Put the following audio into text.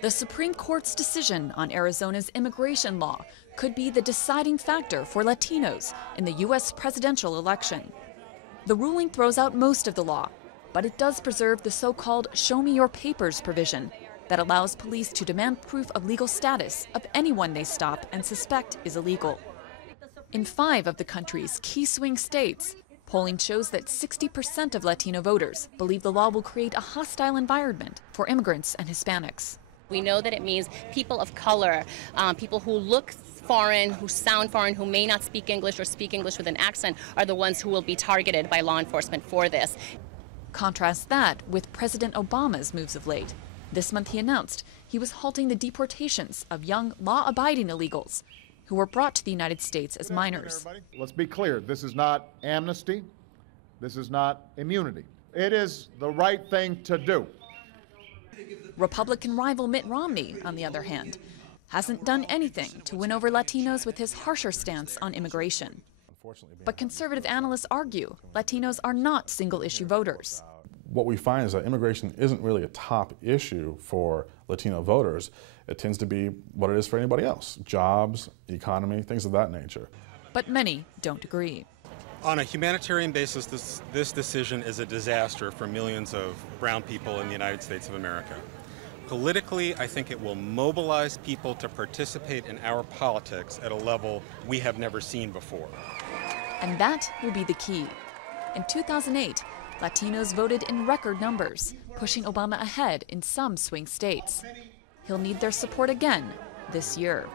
The Supreme Court's decision on Arizona's immigration law could be the deciding factor for Latinos in the U.S. presidential election. The ruling throws out most of the law, but it does preserve the so-called show me your papers provision that allows police to demand proof of legal status of anyone they stop and suspect is illegal. In 5 of the country's key swing states, polling shows that 60% of Latino voters believe the law will create a hostile environment for immigrants and Hispanics. We know that it means people of color, people who look foreign, who sound foreign, who may not speak English or speak English with an accent are the ones who will be targeted by law enforcement for this. Contrast that with President Obama's moves of late. This month he announced he was halting the deportations of young, law-abiding illegals who were brought to the United States as minors. Let's be clear, this is not amnesty, this is not immunity. It is the right thing to do. Republican rival Mitt Romney, on the other hand, hasn't done anything to win over Latinos with his harsher stance on immigration. But conservative analysts argue Latinos are not single-issue voters. What we find is that immigration isn't really a top issue for Latino voters. It tends to be what it is for anybody else: jobs, economy, things of that nature. But many don't agree. On a humanitarian basis, this decision is a disaster for millions of brown people in the United States of America. Politically, I think it will mobilize people to participate in our politics at a level we have never seen before. And that will be the key. In 2008, Latinos voted in record numbers, pushing Obama ahead in some swing states. He'll need their support again this year.